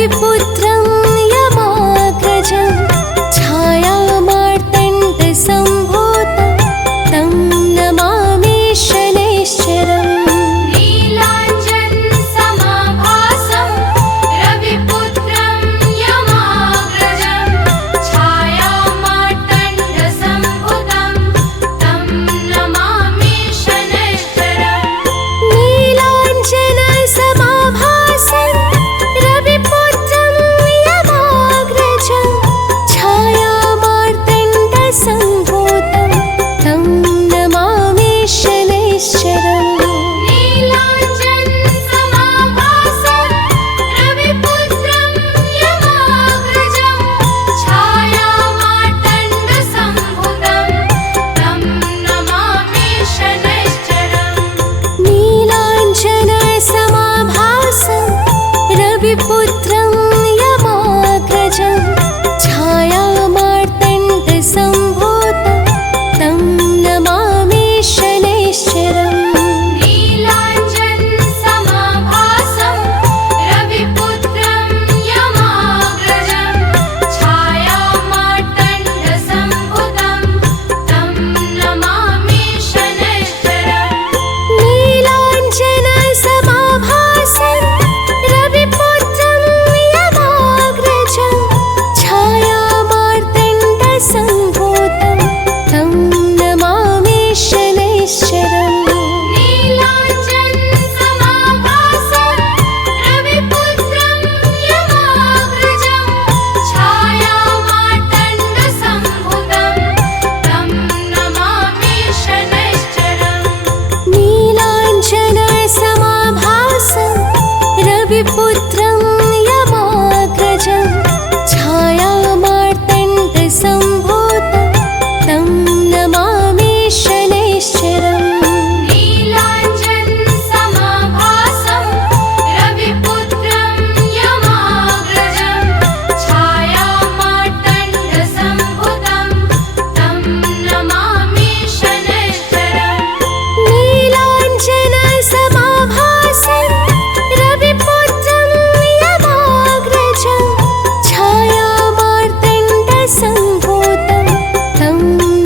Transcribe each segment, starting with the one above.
रविपुत्रं यमाग्रजं छायामार्तण्डसम्भूतं तं नमामि शनैश्चरम् रविपुत्रं यमाग्रजं छायामार्तण्डसम्भूतं तं नमामि शनैश्चरम् नीलाञ्जनसमाभासं रविपुत्रं यमाग्रजं छायामार्तण्डसम्भूतं तं नमामि शनैश्चरम् नीलाञ्जनसमाभासं रविपुत्रं यमाग्रजं छायामार्तण्डसम्भूतं तं नमामि शनैश्चरम् नीलाञ्जनसमाभासं रविपुत्रं यमाग्रजं छायामार्तण्डसम्भूतं तं नमामि शनैश्चरम् नीलाञ्जनसमाभासं रविपुत्रं यमाग्रजं छायामार्तण्डसम्भूतं तं नमामि शनैश्चरम् नीलाञ्जनसमाभासं रविपुत्रं यमाग्रजं छायामार्तण्डसम्भूतं तं नमामि शनैश्चरम् नीलाञ्जनसमाभासं रविपुत्रं यमाग्रजं छायामार्तण्डसम्भूतं तं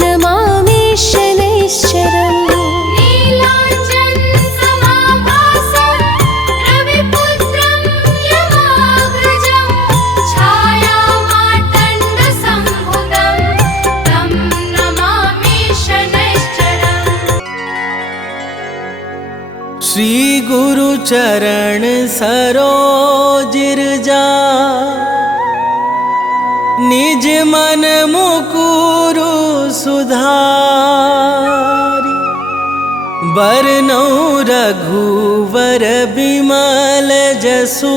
नमामि शनैश्चरम् नीलाञ्जनसमाभासं रविपुत्रं यमाग्रजं छायामार्तण्डसम्भूतं तं नमामि शनैश्चरम् श्री गुरु चरण सरोजिरजा निज मन मुकुरु सुधारी बरनौ रघुवर बिमल जसु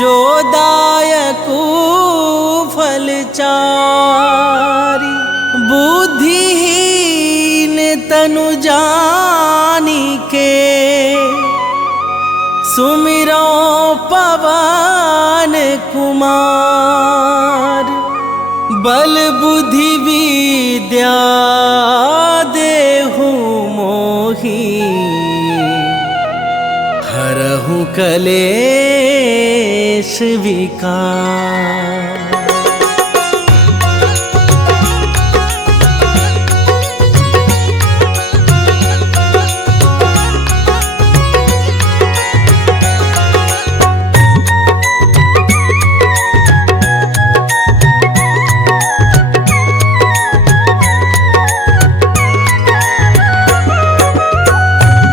जो दायकु फलचारी बुद्धिहीन तनु जानिके सुमिरो पवन कुमार बल बुद्धि विद्या देहु मोहि हरहु कलेश विकार।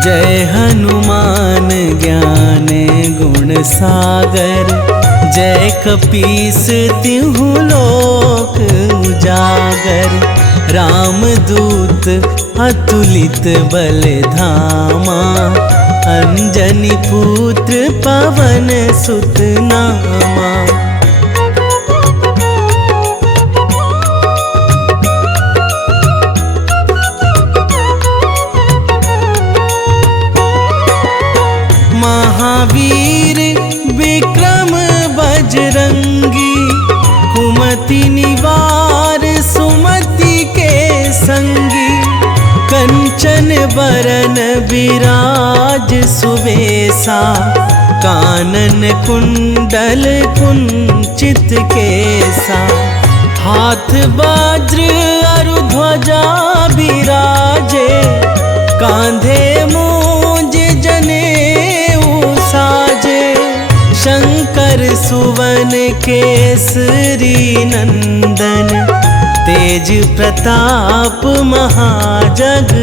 जय हनुमान ज्ञान गुण सागर जय कपीस तिहु लोक उजागर रामदूत अतुलित बल धामा अंजनी पुत्र पवन सुत नामा। महावीर विक्रम बजरंगी कुमति निवार सुमति के संगी कंचन बरन विराज सुवेसा कानन कुंडल कुंचित केसा, हाथ वज्र अरु ध्वजा बिराजे, कांधे मूंज जनेऊ साजे। शंकर सुवन केसरी नंदन, तेज प्रताप महाजगवंदन।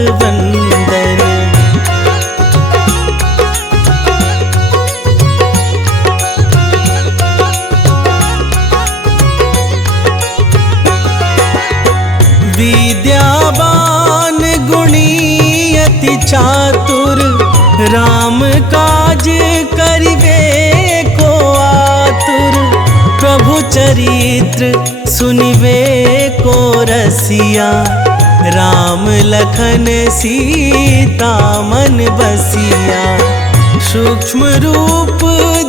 विद्यावान गुणी अति चातुर, राम काज करिबे को आतुर। प्रभु चरित्र सुनिबे को रसिया, राम लखन सीता मन बसिया। सूक्ष्म रूप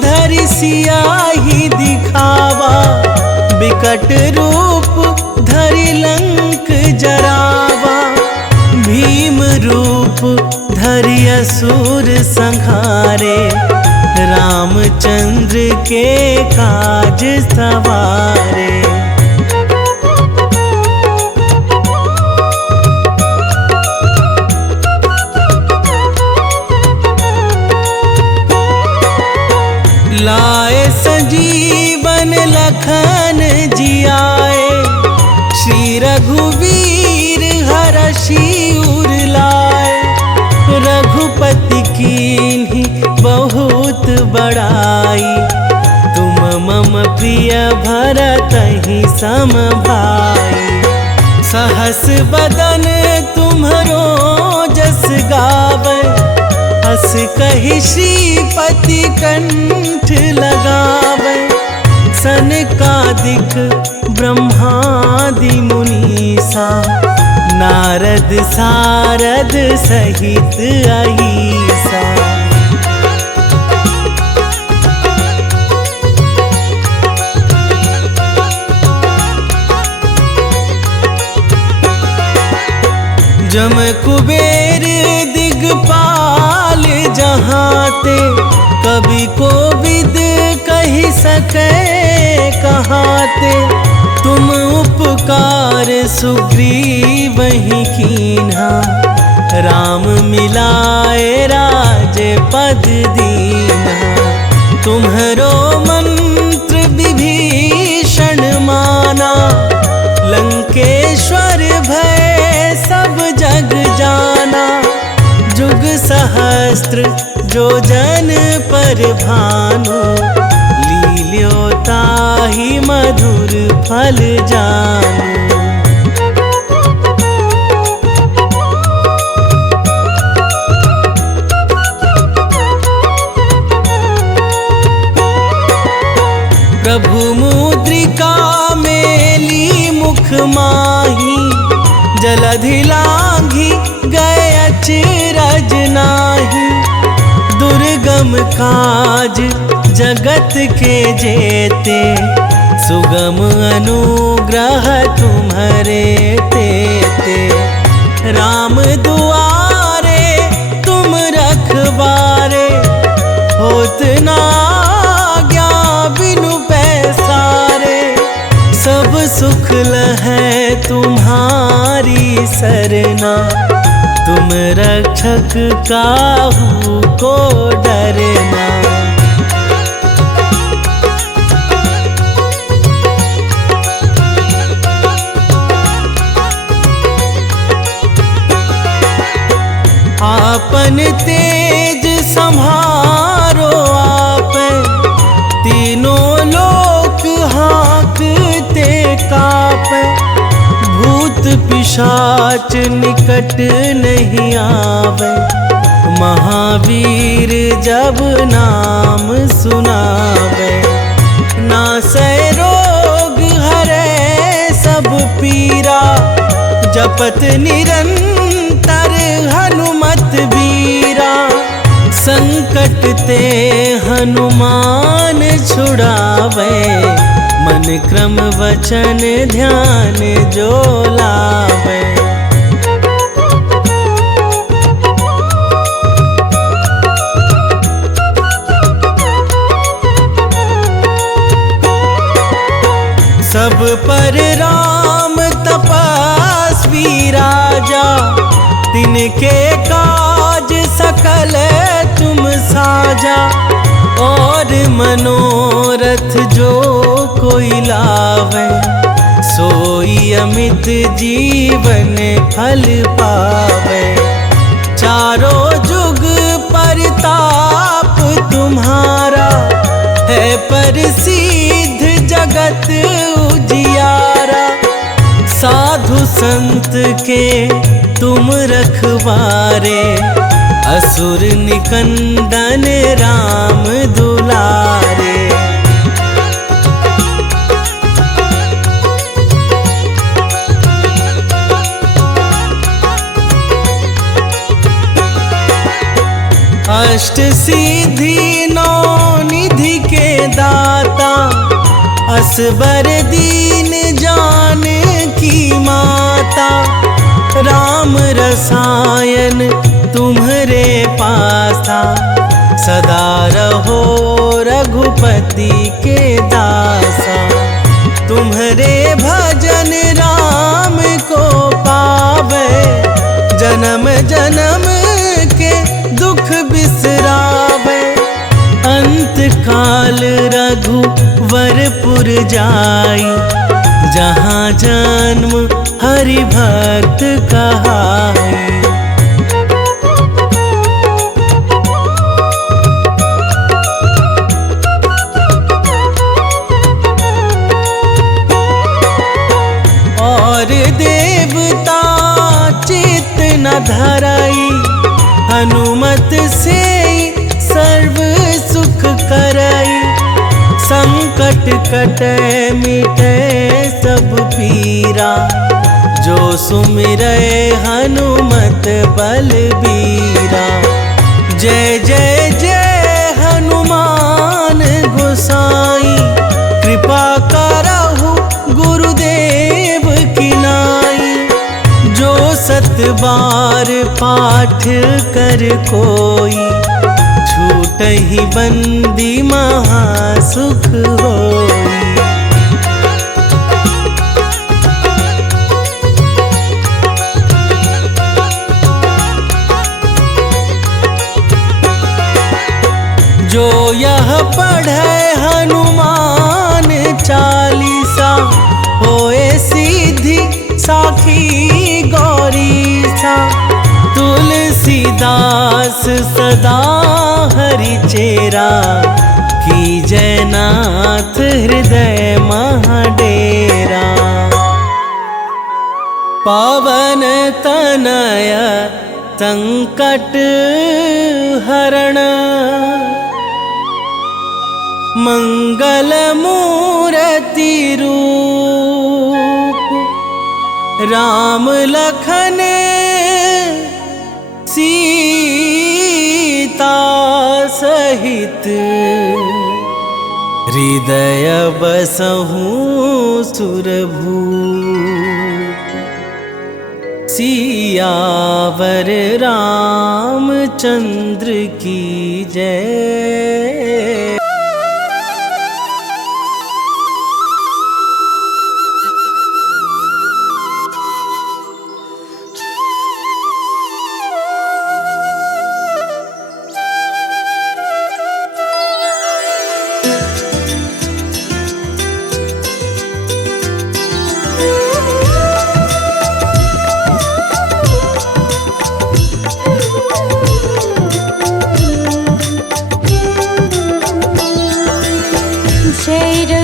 धरि सियाहि दिखावा, विकट रूप धरि लंक जरावा। भीम रूप धरि असुर संहारे, रामचंद्र के काज सवारे। लाए संजीवन लखन जियाए, श्री रघुवीर हरषि उर लाए। रघुपति कीन्ही बहुत बड़ाई, तुम मम प्रिय भरतहि सम भाई। सहस बदन तुम्हरो जस गावै, हस कहि श्रीपति कंठ लगावै। सनकादिक ब्रह्मादि मुनीसा, नारद सारद सहित अहिसा। जम कुबेर दिगपाल जहाते, कवि कोविद कहि सकै कहाते। तुम उपकार सुग्रीवहि कीन्हा, राम मिलाए राजपद दीन्हा। तुम्हरो मंत्र विभीषण माना, लंकेश्वर भय सब जग जाना। जुग सहस्त्र जो जन पर भानु, लील्यो ताहि मधुर फल जानू। प्रभु मुद्रिका मेली मुख माही, जलधि लांघि गए अचरज नाही। दुर्गम काज जगत के जेते, सुगम अनुग्रह तुम्हरे तेते। राम दुआरे तुम रखवारे, होत ना आज्ञा बिनु पैसारे। सब सुख लहै तुम्हारी सरना, तुम रक्षक काहू को डरना। आपन तेज संभारो आपै, तीनों लोक हाँकते कापै। भूत पिशाच निकट नहीं आवे, महावीर जब नाम सुनावे। नासै रोग हरै सब पीरा, जपत निरंतर हनुमत बीरा। संकट ते हनुमान छुड़ावे, मन क्रम वचन ध्यान जो लावे। सब पर राम तपस्वी राजा, तिनके काज सकल तुम साजा। और मनोरथ जो कोई लावे, सोई अमित जीवन फल पावे। चारों जुग परताप तुम्हारा, है प्रसिद्ध जगत उजियारा। साधु संत के तुम रखवारे, असुर निकंदन राम दुलारे। अष्ट सिद्धि नौ निधि के दाता, असबर दीन जानकी माता। राम रसायन तुम्हरे पासा, सदा रहो रघुपति के दासा। तुम्हरे भजन राम को पावे, जन्म जन्म के दुख बिसरावे। अंत काल रघुवरपुर जाई, जहाँ जन्म हरि भक्त कहाई। और देवता चित्त न धराई, हनुमत से सर्व सुख करई। संकट कटे मिटे सब पीरा, जो सुमिरै हनुमत बलबीरा। जय जय जय हनुमान गोसाई, कृपा करहु गुरुदेव की नाई। जो सत बार पाठ कर कोई, छूटहि बंदी महासुख होई। जो यह पढ़े हनुमान चालीसा, होए सीधी साखी गौरीसा। तुलसीदास सदा हरि चेरा, की जयनाथ हृदय महाडेरा। पावन तनय संकट हरण, मंगल मूर्ति रूप। राम लखन सीता सहित, हृदय बसहु सुरभूप। सियावर रामचंद्र की जय।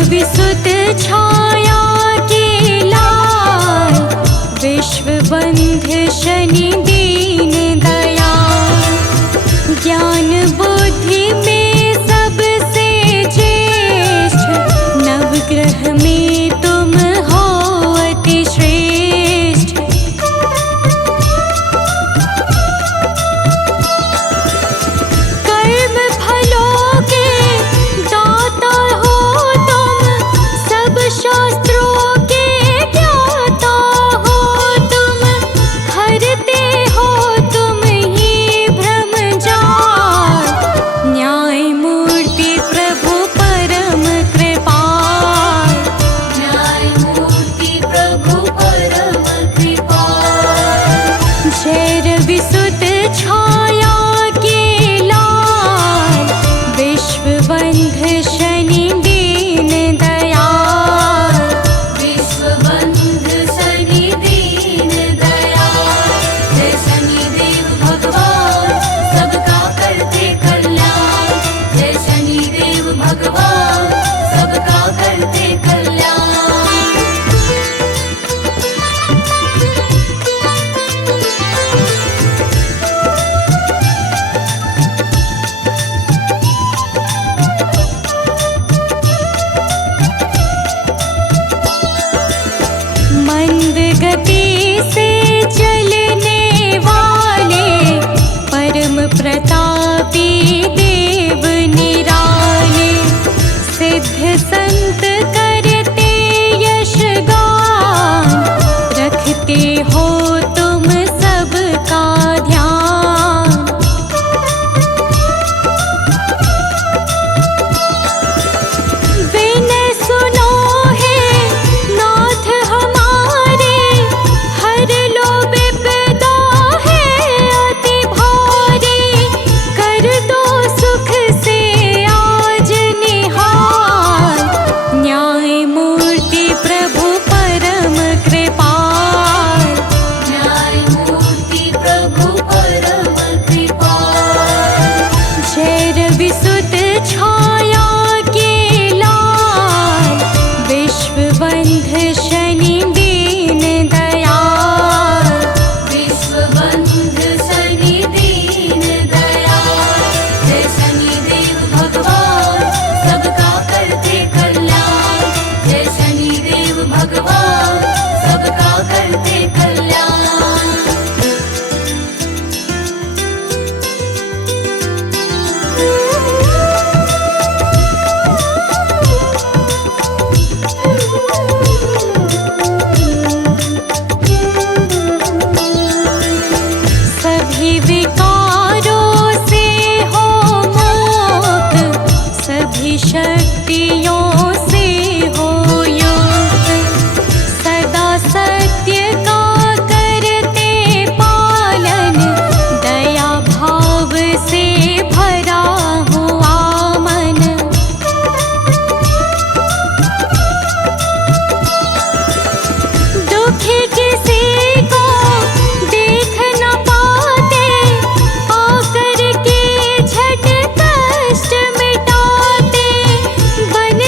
विसुत छाया के लाल, विश्व बंध शनि दीन दयाल। ज्ञान बुद्धि में सबसे ज्येष्ठ, नवग्रह में तुम हो अति श्रेष्ठ। कर्म फलों के दाता हो तुम, सब शास्त्रों के ज्ञाता हो तुम। हरते गति से चलने वाले परम प्रतापी देव निराले, सिद्ध संत करते यश गान, रखते हो तुम सबका ध्यान। विनय सुनो हे नाथ हमारे, हर लो विपदा है अति भारी, कर दो सुख से आज निहाल, न्याय मूर्ति प्रभु परम कृपाल, न्याय मूर्ति प्रभु परम कृपाल। जय रवि सुत छाया के लाल, विश्व बंध शनि दीन दयाल, विश्व बंध शनि दीन दयाल। जय शनि देव भगवान सबका करते कल्याण, जय शनि देव भगवान सबका करते कल्याण। सभी विकारों से हो मुक्त, सभी शक्तियों से हो युक्त, सदा सत्य का करते पालन, दया भाव से भरा हुआ मन। दुखी किसी को देख न पाते, आकर के झट कष्ट मिटाते, बन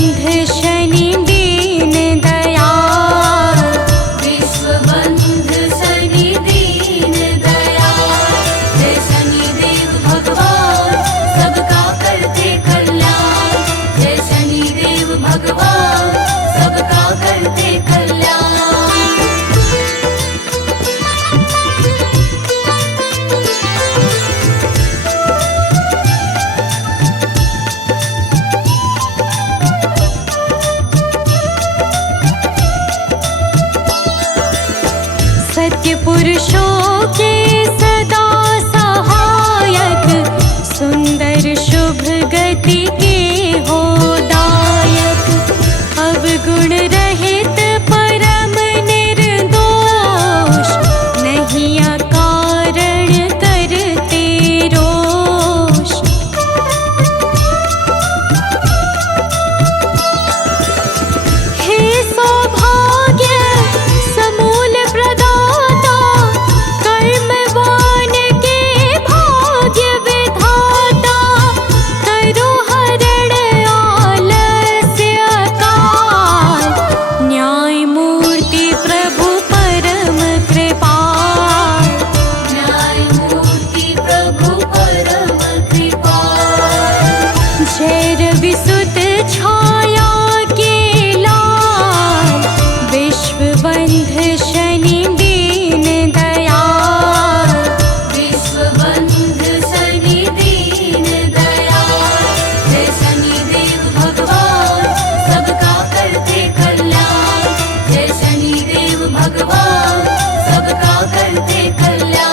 बंध शनि दीन दयाल, विश्व बंध शनि दीन दयाल, जय शनिदेव भगवान सबका करते कल्याण, जय शनिदेव भगवान सबका करते कल्याण। सत्य पुरुषों के सदा सहायक, सुंदर शुभ गति के हो दायक, अवगुण रहित परम निर्दोष, नहीं अकारण करते रोष। हे सौभाग्य समूल प्रदाता, कर्मवान के भाग्य विधाता, करो हरण आलस्य काल, न्याय मूर्ति प्रभु परम कृपाल, न्याय मूर्ति प्रभु परम कृपाल, जय रवि सुत छाया के लाल, विश्व बंध शनि दीन दयाल, विश्व बंध शनि दीन दयाल, जय शनिदेव भगवान सबका करते कल्याण, जय शनिदेव भगवान सबका करते कल्याण।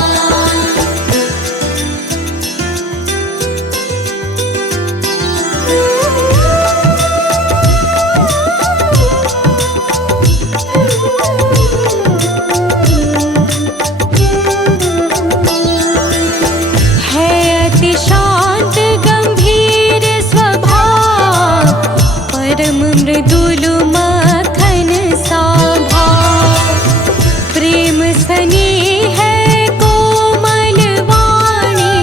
है अति शांत गंभीर स्वभाव, परम मृदुल मखन सा भाव, प्रेम स्नेह है कोमल वाणी,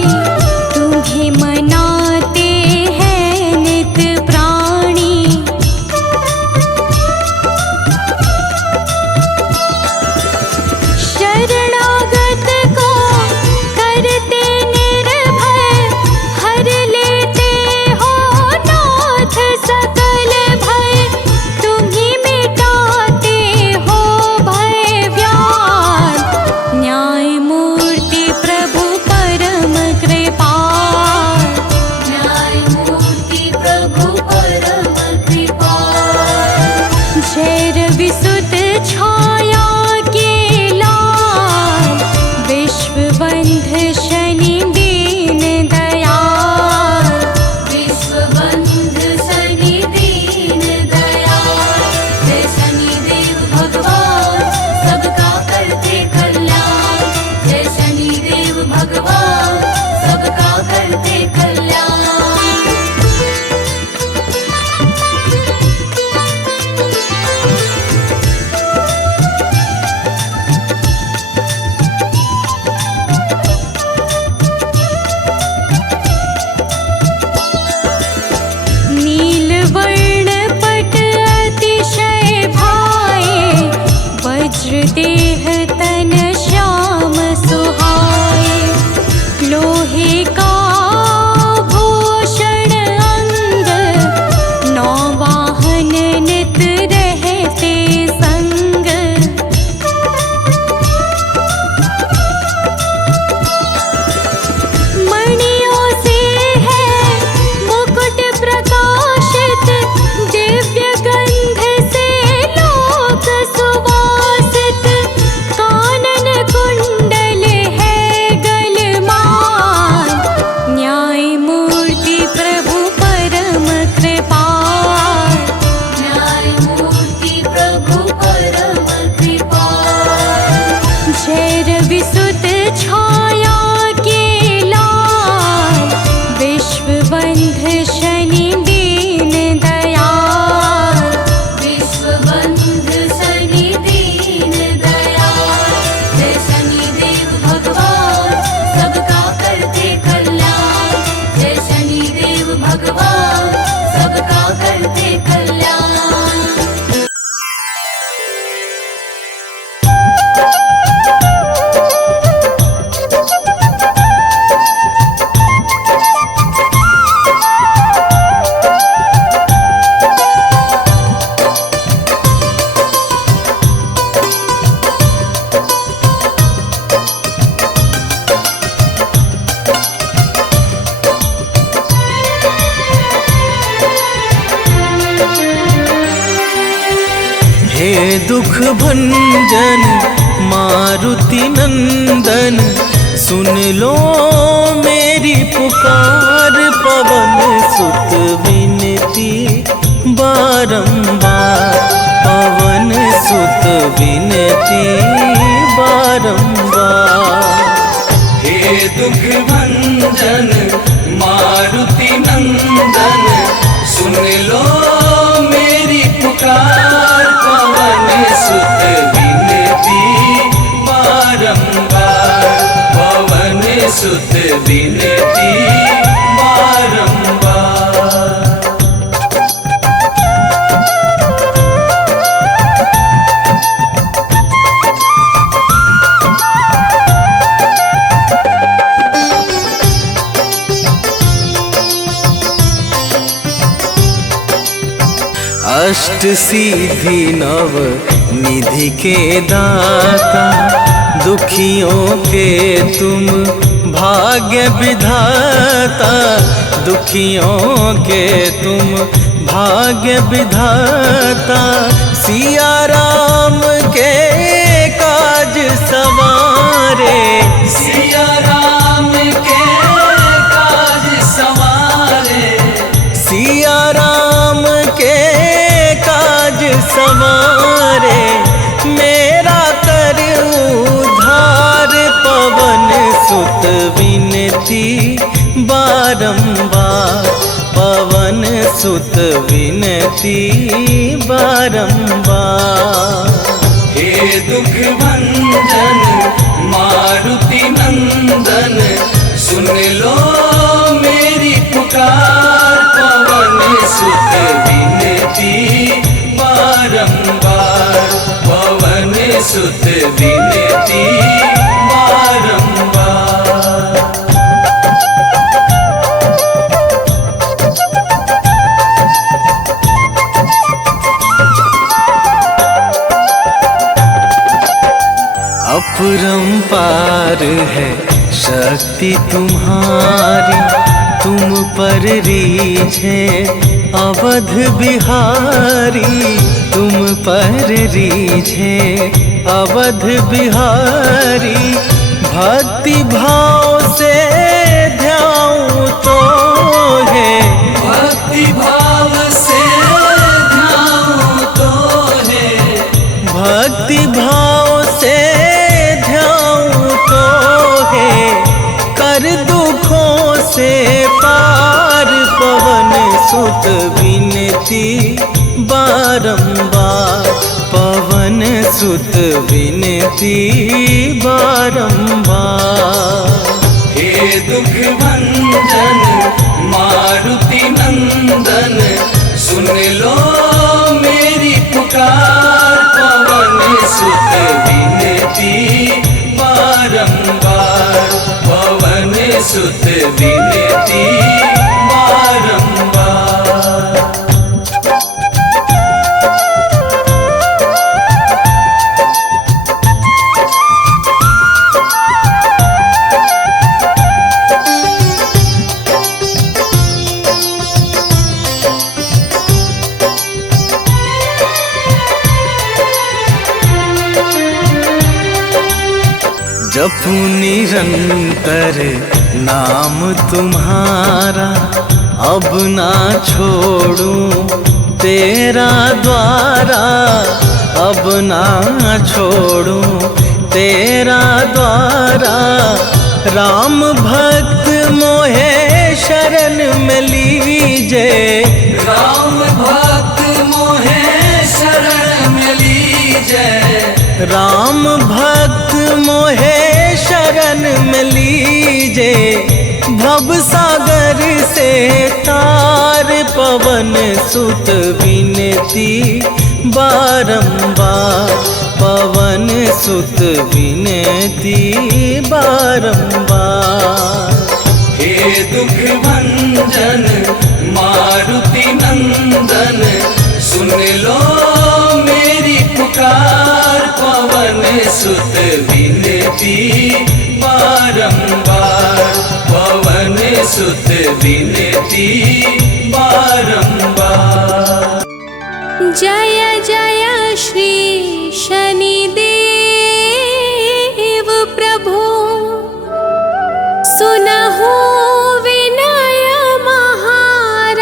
तुम्हें मनाते हैं नित प्राणी। शरणागत को करते निर्भय, हर लेते हो नाथ सकल भय, तुम्ही हे दुख भंजन मारुति नंदन, सुन लो मेरी पुकार। पवन सुत विनती बारंबार, पवन सुत विनती बारंबार। हे दुख भंजन मारुति नंदन, सुन लो मेरी पुकार। पवन सुत विनती बारंबार, पवन सुत विनती बारंबार। अष्ट सिद्धि नव निधि के दाता, दुखियों के तुम भाग्य विधाता। दुखियों के तुम भाग्य विधाता, सिया राम के काज सवारे। सिया राम के काज सवारे, सिया राम के काज सवारे। मेरा कर उद्धार, पवन सुत विनती बारंबार, पवन सुत विनती बारंबार। हे दुख भंजन मारुति नंदन, सुन लो मेरी पुकार। पवन सुत विनती बारंबार, पवन सुत विनती बारंबार। अपरंपार है शक्ति तुम्हारी, तुम पर रीझे अवध बिहारी। तुम पर रीझे अवध बिहारी, भक्ति भाव से ध्याऊं तो है। भक्ति भाव से ध्याऊं तो है, भक्ति भाव से ध्याऊं तो है। कर दुखों से पार, पवन सुत विनती बारंबार, पवन सुत विनती बारंबार। हे दुख भंजन मारुति नंदन, सुन लो मेरी पुकार। पवन सुत विनती बारंबार, पवन सुत विनती बारंबार। जपू निरंतर नाम तुम्हारा, अब ना छोड़ूं तेरा द्वारा। अब ना छोड़ूं तेरा द्वारा। राम भक्त मोहे शरण में लीजे, राम भक्त मोहे शरण में लीजे। राम भक्त मोहे शरण में लीजे। भव सागर से तार, पवन सुत विनती बारंबार, पवन सुत विनती बारंबार। हे दुख भंजन मारुति नंदन, सुन लो मेरी पुकार। पवन सुत विनती बारंबार, पवन सुत विनती बारंबार। जय जय श्री शनिदेव प्रभु सुनहु विनय महाराज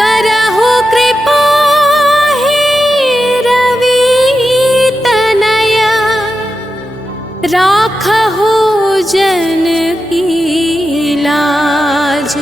करहु कृपा हे रवि तनय राखहु जन की लाज।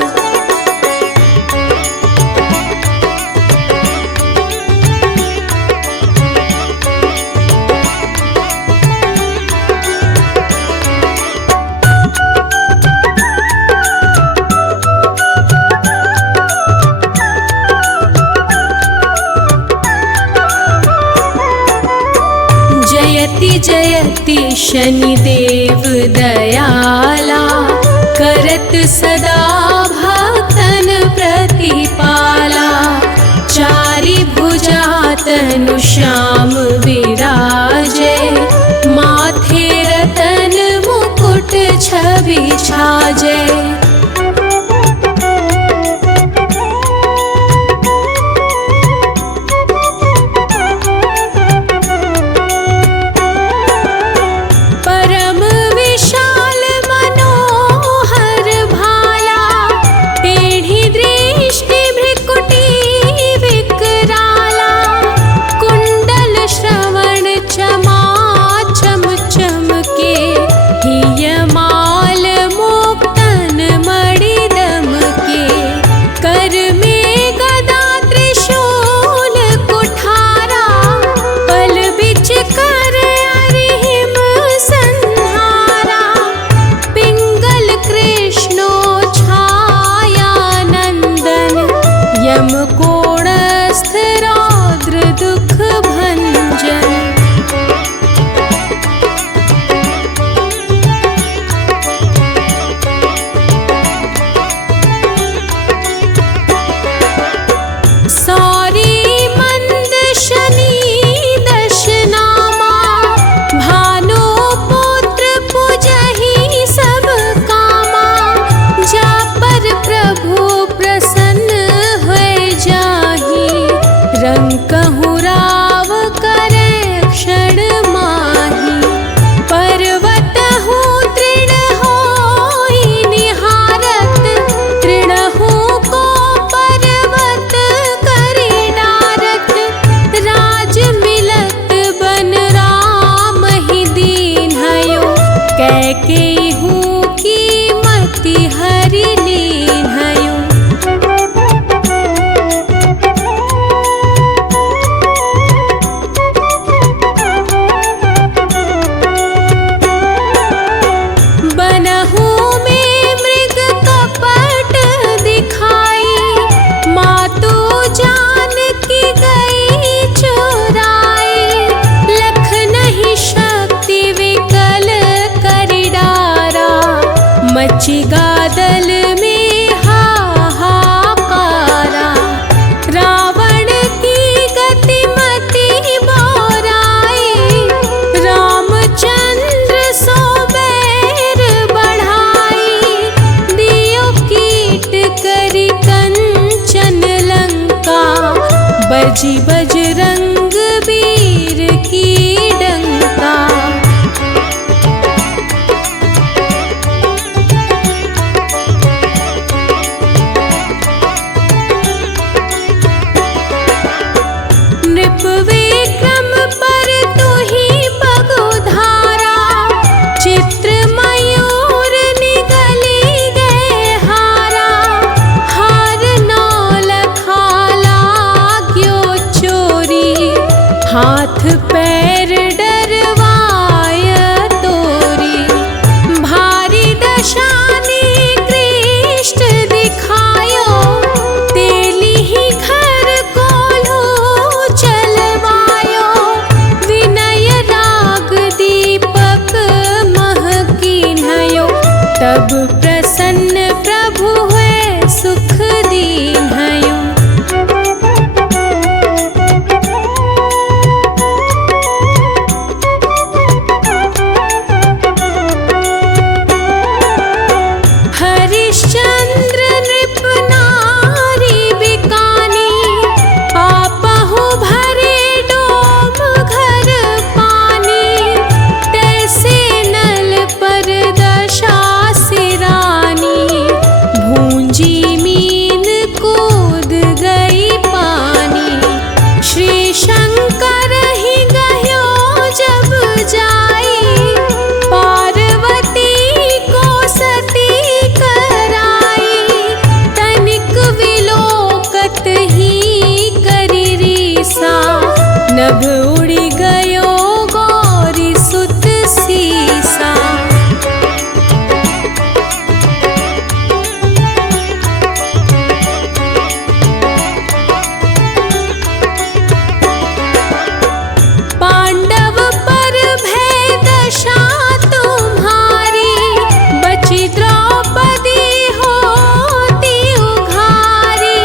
जयति जयति शनिदेव दयाला करत सदा भक्तन प्रतिपाला। चारि भुजा तनु श्याम विराजे माथे रतन मुकुट छवि छाजे। मची गादल में हाहाकारा। रावण की गतिमति बोराई रामचंद्र सो बैर बढ़ाई। दियो कीट करी कंचन लंका बजी बजरंग वीर की डंका। विक्रम पर तू ही पगुधारा चित्र मयूर निगली गए हारा। हार नौ लखा लाग्यो चोर जब उड़ी गयो गौरी सुत सीसा। पांडव पर भय दशा तुम्हारी, बची द्रौपदी होती उघारी।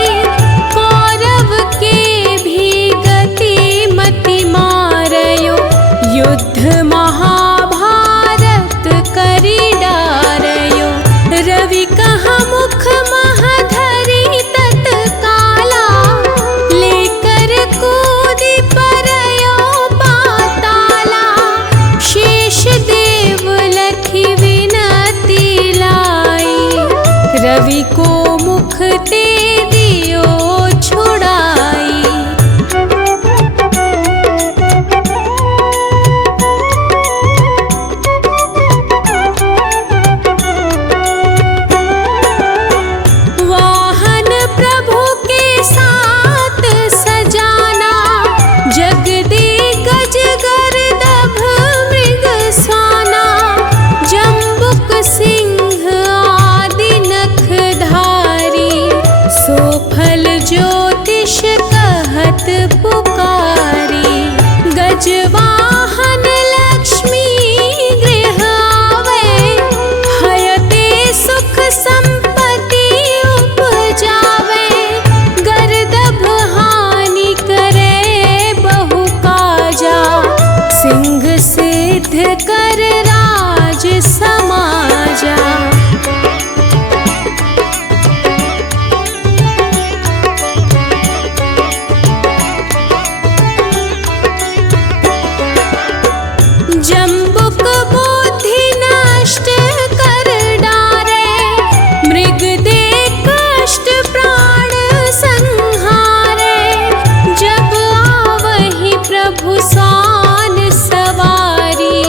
कौरव के भी गति मति मारयो, युद्ध महाभारत करी डारयो। रवि कहा मुख महधरी तत्काला, लेकर कूदी परयो पाताला। शेष देव लखी विनती लाई, रवि को मुख ते दियो छुड़ाई। वाहन प्रभु के साथ सजाना, जगदिग्गज गर्दभ मृग स्वाना। जम्बुक सिंह आदि नखधारी, सोफल ज्योतिष कहत पुकारी। गजवाहन लक्ष्मी गृह आवे, हयते सुख संपत्ति उपजावे। गर्दभ हानि करे बहु काजा, सिंह सिद्ध कर राज समाजा। जम्बुक बुद्धि नष्ट कर डारे, मृग दे कष्ट प्राण संहारे। जब आवहि प्रभु सान सवारी,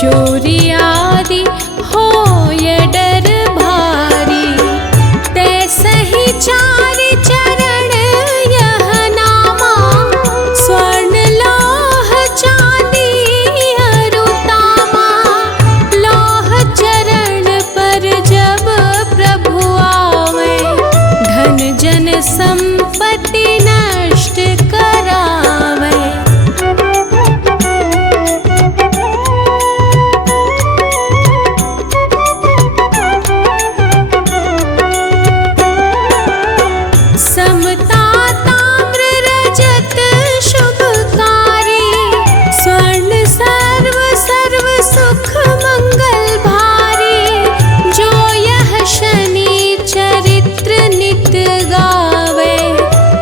चोरी आदि होय डर भारी। तैसहि चारि चरण यह नामा, स्वर्ण लौह चांदी अरुतामा। लौह चरण पर जब प्रभु आवे, धन जन संपत्ति नष्ट करावे। समता ताम्र रजत शुभकारी, स्वर्ण सर्व सर्व सुख मंगल भारी। जो यह शनि चरित्र नित गावे,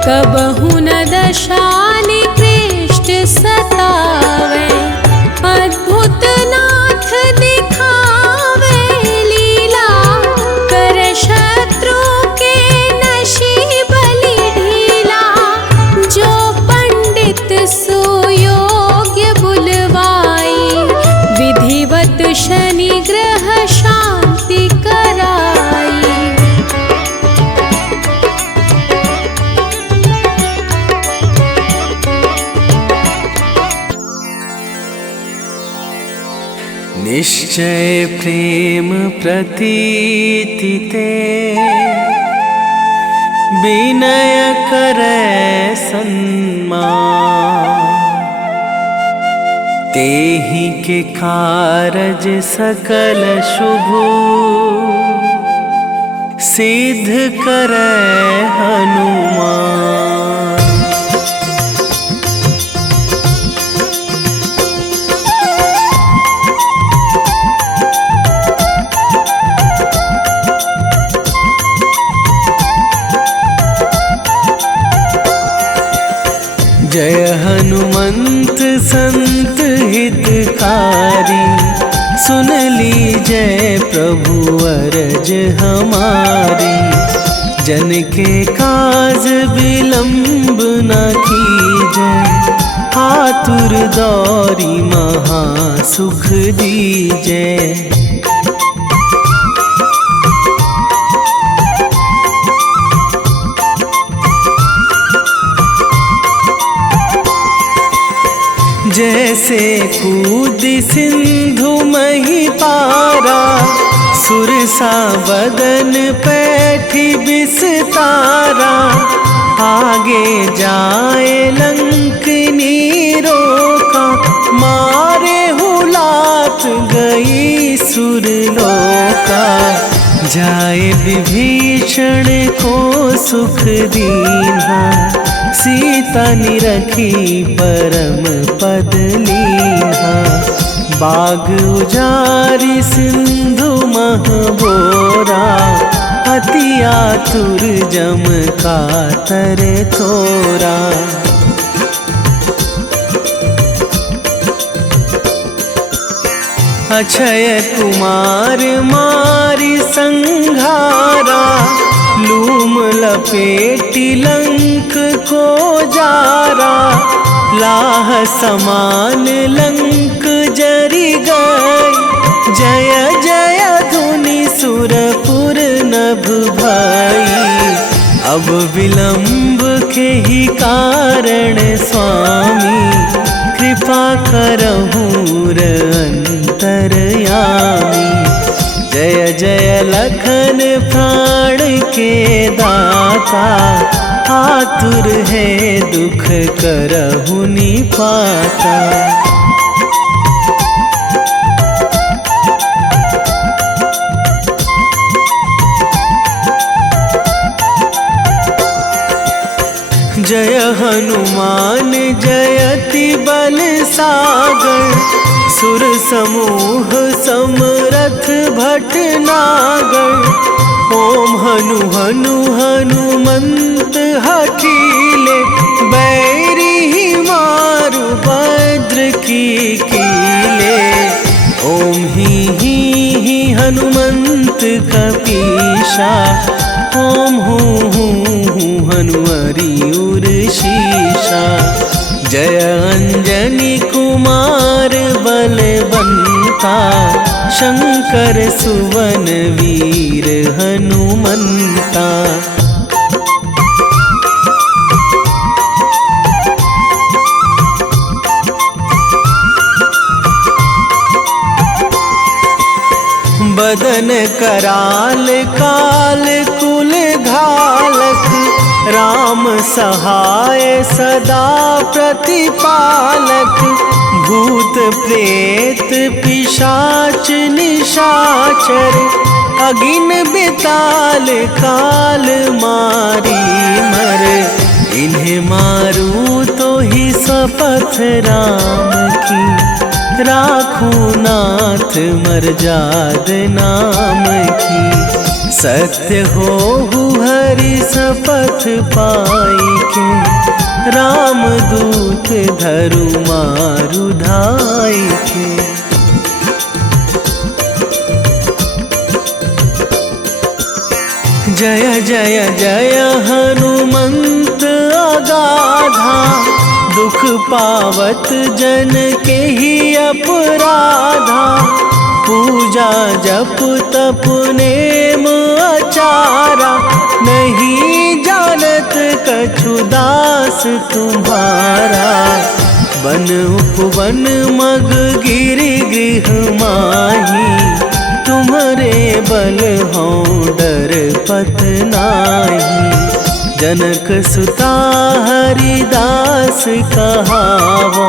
कबहु न दशा निकृष्ट सतावे। अद्भुत नाथ दिखावे लीला, कर शत्रु के नशी बलि ढीला। जो पंडित सुयोग्य बुलवाई, विधिवत शनि ग्रह शांति कराई। निश्चय प्रेम प्रतीति ते, विनय करे सन्मान। तेहि के कारज सकल शुभ, सिद्ध करे हनुमान। जय हनुमंत संत हितकारी, सुन लीजय प्रभु अरज हमारी। जन के काज विलंब न कीजय, आतुर दौरी महा सुख दीजय। जैसे कूदी सिंधु मही पारा, सुरसा बदन पैठी बिस्तारा, आगे जाए लंकनी रोका, मारे हुलात गई सुरलोका। जाए विभीषण को सुख दीन्हा, सीता निरखी परम पद लीन्हा। बाग उजारी सिंधु महबोरा, अति आतुर जम कातर तोरा। अक्षय कुमार मारी संघारा, लूम लपेटी लंक को जारा। लाह समान लंक जरी गई, जय जय धुनि सुरपुर नभ भई। अब विलंब के ही कारण स्वामी, कृपा करहूँ अंतरयामी। जय जय लखन प्राण के दाता, आतुर है दुख करहु निपाता। जय हनुमान जयति बल सागर, सुर समूह समरथ भटनागर। ओम हनु हनु हनुमंत हठीले, बैरी मारु भद्र की कीले। ओम ही हनुमंत कपीशा, ओम हूँ हनुमरी उर शीशा। जय अंजनी कुमार बलवंता, शंकर सुवन वीर हनुमंता। बदन कराल काल कुल घालक, राम सहाय सदा प्रतिपालक। भूत प्रेत पिशाच निशाचर, अगिन बिताल काल मारी मर। इन्हें मारू तो ही शपथ राम की, राखूं नाथ मर्याद नाम की। सत्य हो हरि शपथ पाई के, राम दूत धरु मारु धाई के। जय जय जय हनुमंत अगाधा, दुख पावत जन के ही अपराधा। पूजा जप तप नेम आचारा, नहीं जानत कछु दास तुम्हारा। बन उपवन मग गिरि गृह माही, तुम्हारे बल हो डर पत नाही। जनक सुता हरिदास कहावो,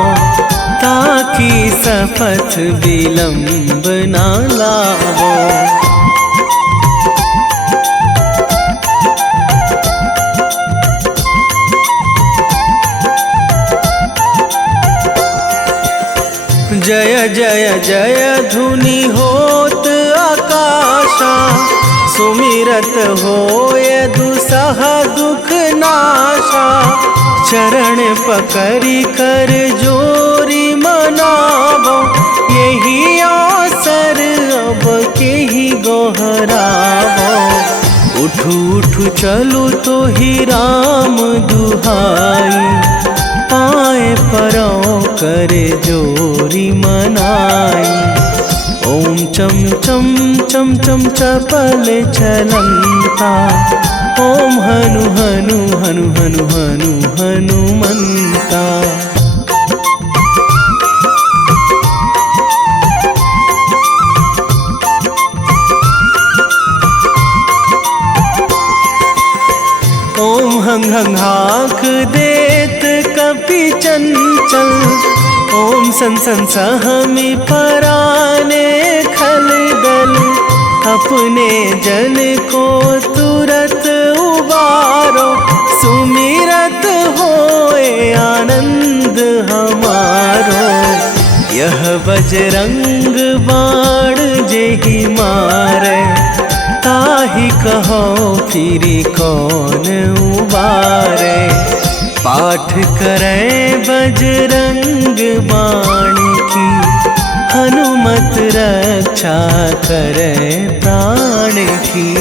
ताकि शपथ विलंब ना लावो। जय जय जय धुनि होत आकाशा, सुमिरत होय दुसह दुख नाशा। चरण पकड़ी कर जोरी मनावो, यही अवसर अब के ही गोहरावो। उठू उठू चलू तो ही राम दुहाई, पाए परो करे जोरी मनाई। ओम चम चम चम चम चपल चलंता, ओम हनु हनु हनु हनु हनु हनुमंता। ढंघाक देत कपि चंचल, ओम सन सन सहमी पराने खल दल, अपने जन को तुरत उबारो, सुमिरत होए आनंद हमारो। यह बजरंग बाण जेहि मारे, ताहि कहो फिरी कौन उबारे। पाठ करे बजरंग बाण की, हनुमत रक्षा करे प्राण की।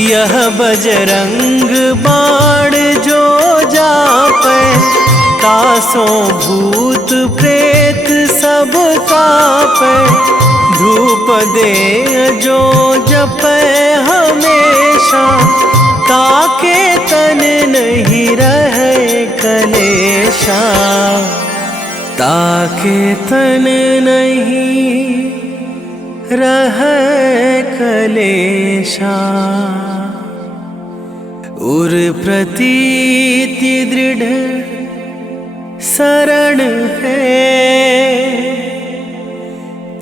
यह बजरंग बाण जो जापै, तासों भूत प्रेत सब कापै। धूप दे जो जपै हमेशा, ताके तन नहीं रहे कलेशा, ताके तन नहीं रहे कलेशा। उर प्रतीति दृढ़ शरण है,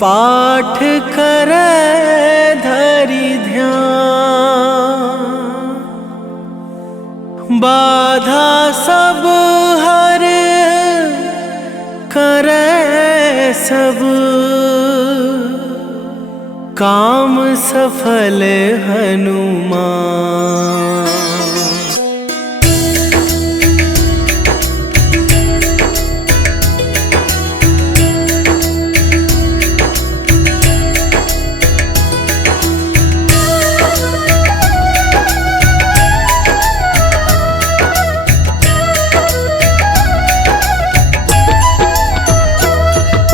पाठ करे धरि ध्यान। बाधा सब हर करे सब, काम सफल हनुमान।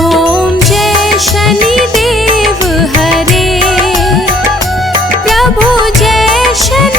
ओम जय शनिदेव हरे, प्रभु जय शनि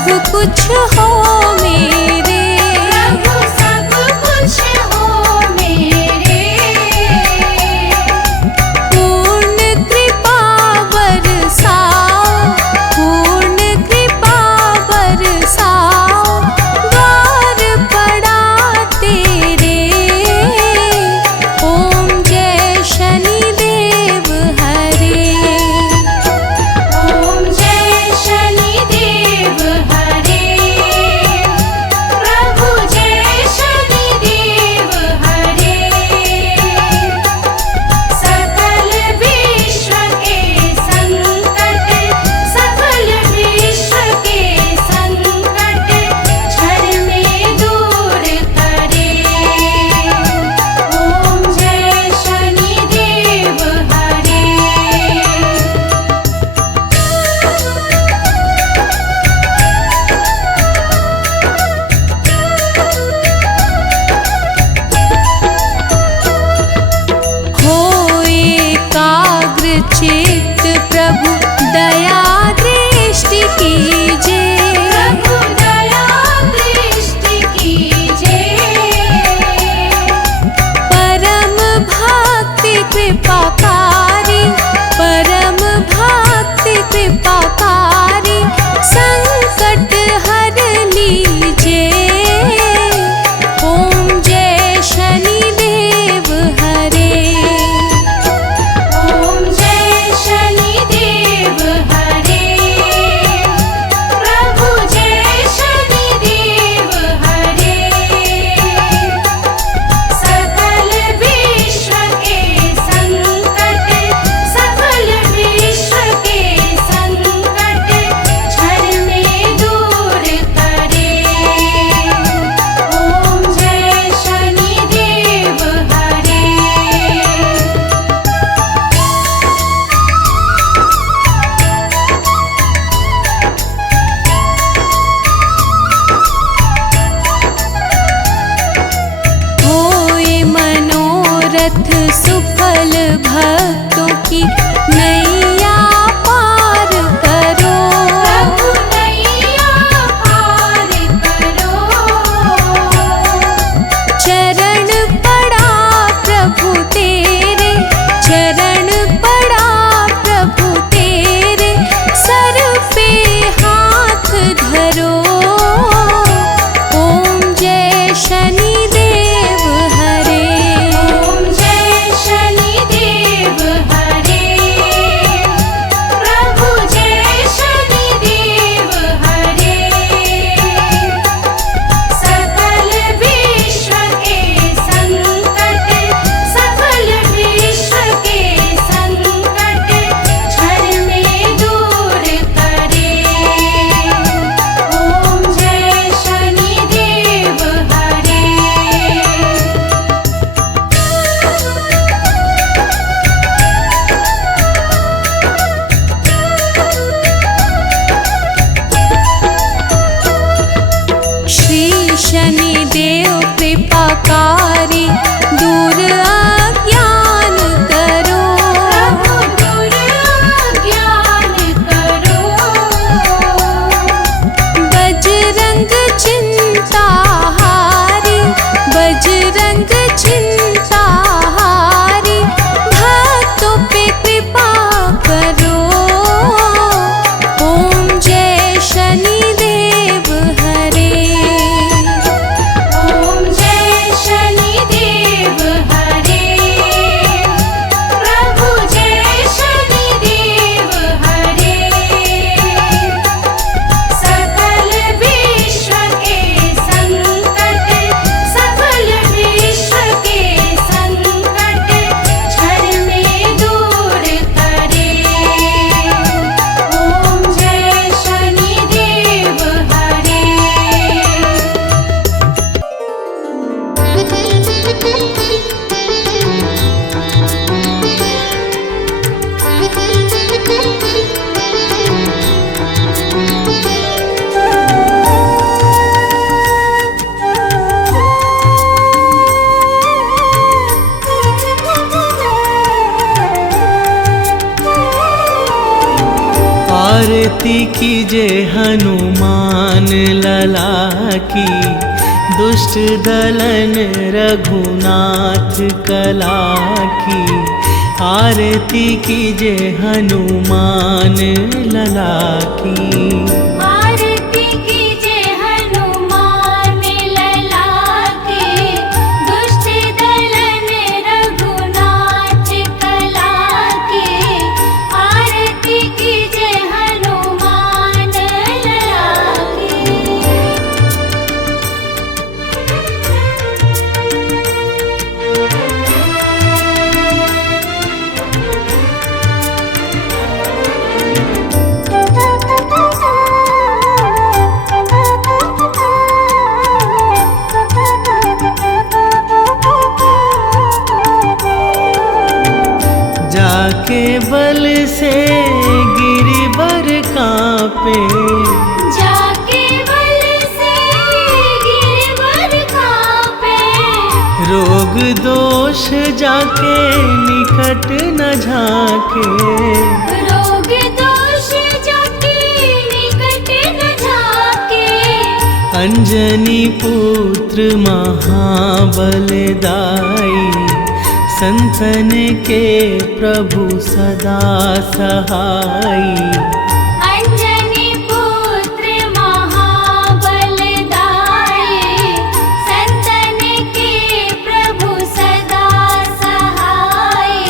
सब कुछ हो मेरे, प्रभु सब कुछ हो मेरे। पूर्ण कृपा बरसाओ, पूर्ण कृपा बरसाओ, द्वार पड़ा तेरे। ओम जय शनिदेव हरे, ओम जय शनिदेव हरे। आरती कीजे हनुमान लला की, दुष्ट दलन रघुनाथ कला की। आरती कीजे हनुमान लला की। आरती कीजे हनुमान लला की, दुष्ट दलन रघुनाथ कला की। आरती कीजे हनुमान लला की। जाके बल से गिरिवर कांपे, जाके बल से गिरवर कांपे। रोग दोष जाके निकट न झाके। रोग दोष जाके निकट न झाके। अंजनी पुत्र महाबलदाई, संतन के प्रभु सदा सहाई। अंजनी पुत्र महाबलदाई, संतन के प्रभु सदा सहाई।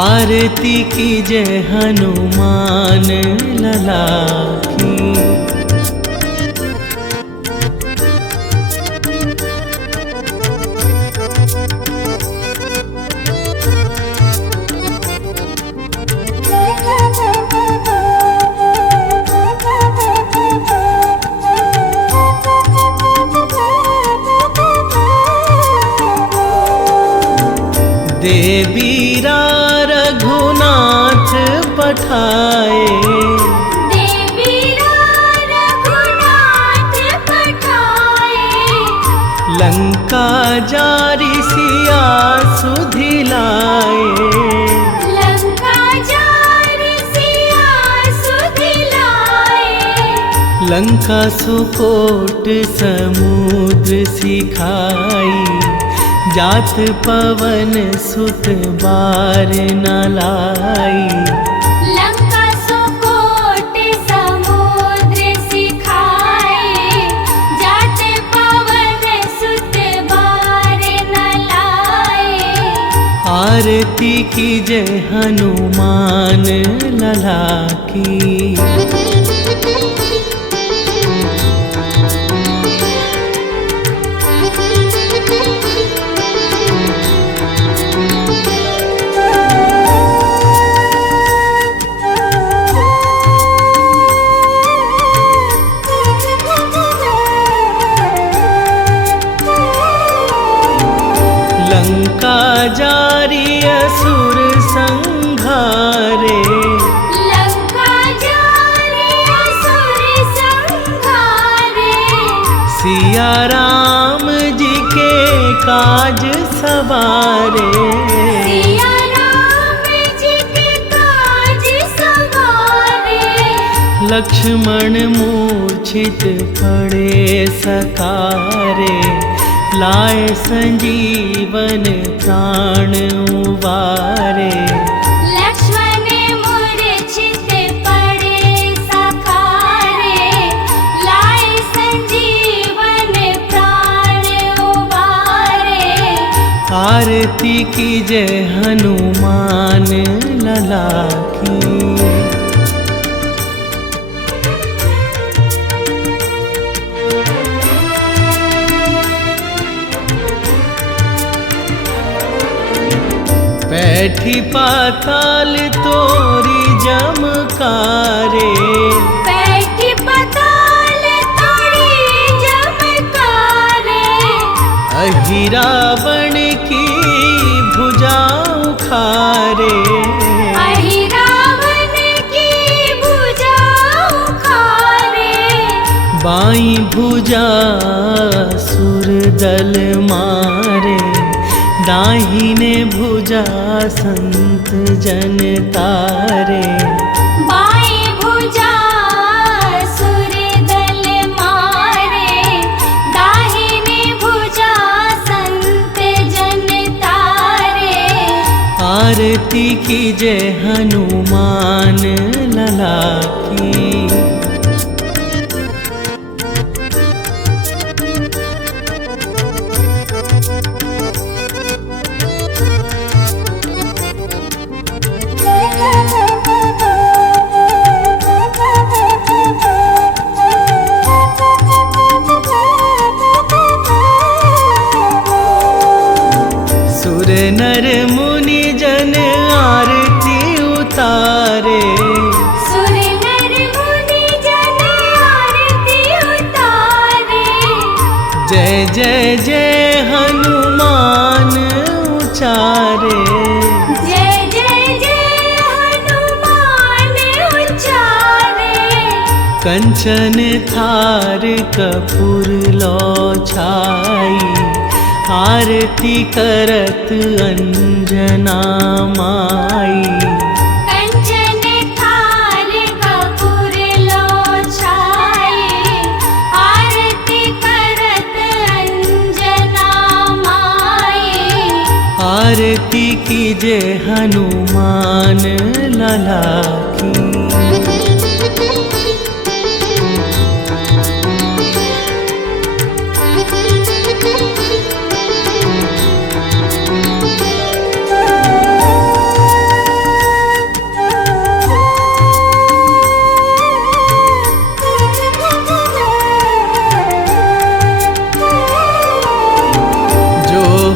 आरती कीजे हनुमान लला की। देवीरा रघुनाथ पठाए, देवीरा रघुनाथ पठाए। लंका जारी सिया सुधिलाए। लंका जारी सिया सुधिलाए। लंका सुकोट समुद्र सिखाई, जात पवन सुत बार न लाई। लंका सुकोट समुद्र सिखाए, जात पवन सुत बार न लाए। आरती कीजे हनुमान लला की। लंका जारी असुर संघारे, लंका जारी असुर संघारे। सिया राम जी के काज सवारे। सिया राम जी के काज सवारे। लक्ष्मण मूर्छित पड़े सकारे, लाए संजीवन प्राण उबारे। लक्ष्मण मूर्छित पड़े सकारे, लाए संजीवन प्राण उबारे। आरती कीजे हनुमान लला की। बैठी पाताल तोरी जमकारे, बैठी पाताल तोरी जमकारे। अहिरावण की भुजा उखारे। अहिरावण की भुजा उखारे। बाई भुजा सुर दल मारे, दाहिने भुजा संत जन तारे। बाई भुजा कीजे हनुमान लला की। सुर नर मुनि जन आरती उतारे, सुर नर मुनि जन आरती उतारे। जय जय जय हनुमान उचारे। जय जय जय हनुमान उचारे। कंचन थार कपूर लो छाई, आरती करत अंजना माई। कंचन थार कपूर लो छाई, आरती करत अंजना माई। आरती कीजे हनुमान लला की।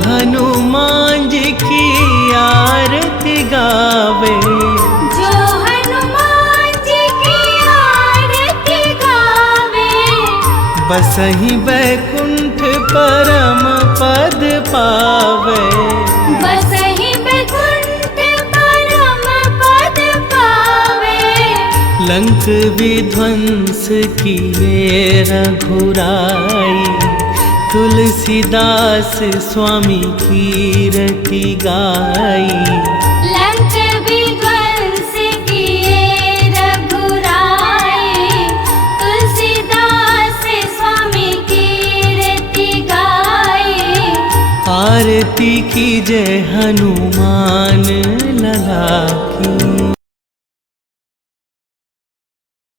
हनुमान जी की आरती गावे, जो हनुमान जी की आरती गावे। बसहि बैकुंठ परम पद पावे। बसहि बैकुंठ परम पद पावे। लंक विध्वंस किए रघुराई, तुलसीदास स्वामी कीरति गाई। लंक विध्वंस किए रघुराई, तुलसीदास स्वामी कीरति गाई। आरती कीजे हनुमान लला की।